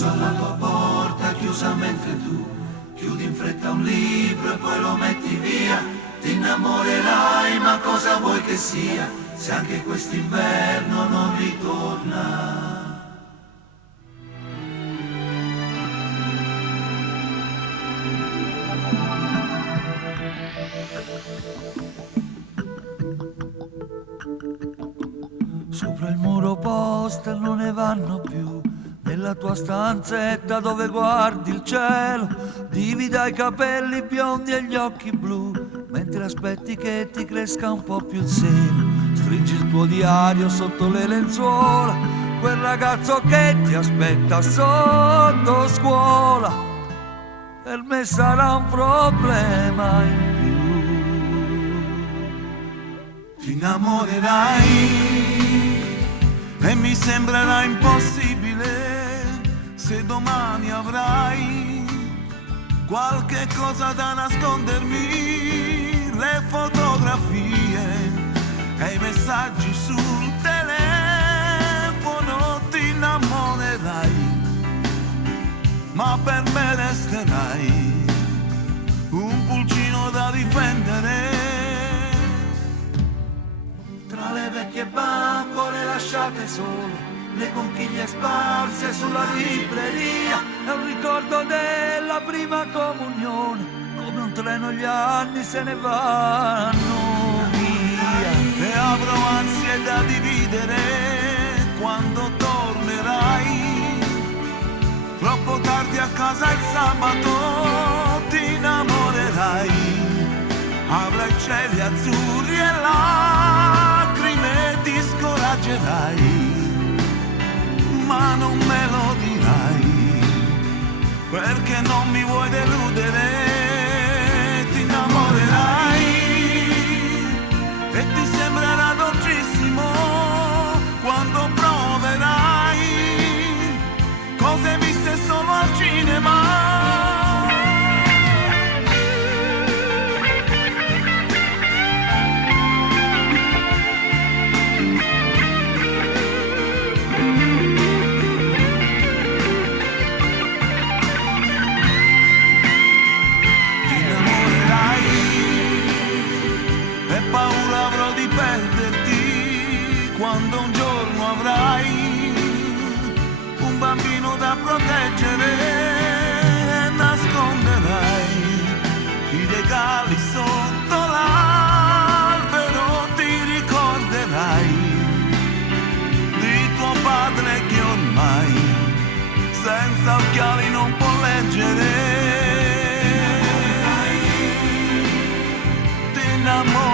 busso alla tua porta chiusa mentre tu chiudi in fretta un libro e poi lo metti via. Ti innamorerai, ma cosa vuoi che sia, se anche quest'inverno non ritorna. Sopra il muro poster non ne vanno più, nella tua stanzetta dove guardi il cielo, divida i capelli biondi e gli occhi blu, mentre aspetti che ti cresca un po' più il seno. Stringi il tuo diario sotto le lenzuola, quel ragazzo che ti aspetta sotto scuola, per me sarà un problema in più. Ti innamorerai e mi sembrerà impossibile se domani avrai qualche cosa da nascondermi, le fotografie e i messaggi sul telefono. Ti innamorerai, ma per me resterai un pulcino da difendere. Tra le vecchie bambole lasciate sole, le conchiglie sparse sulla libreria, è un ricordo della prima comunione, come un treno gli anni se ne vanno via. E avrò ansie da dividere quando tornerai, troppo tardi a casa il sabato. Ti innamorerai, avrai cieli azzurri e lacrime, ti scoraggerai, ma non me lo dirai, perché non mi vuoi deludere. Ti innamorerai e ti sembrerà dolcissimo quando proverai cose viste solo al cinema. Quando un giorno avrai un bambino da proteggere e nasconderai i regali sotto l'albero, ti ricorderai di tuo padre che ormai senza occhiali non può leggere. Ti innamori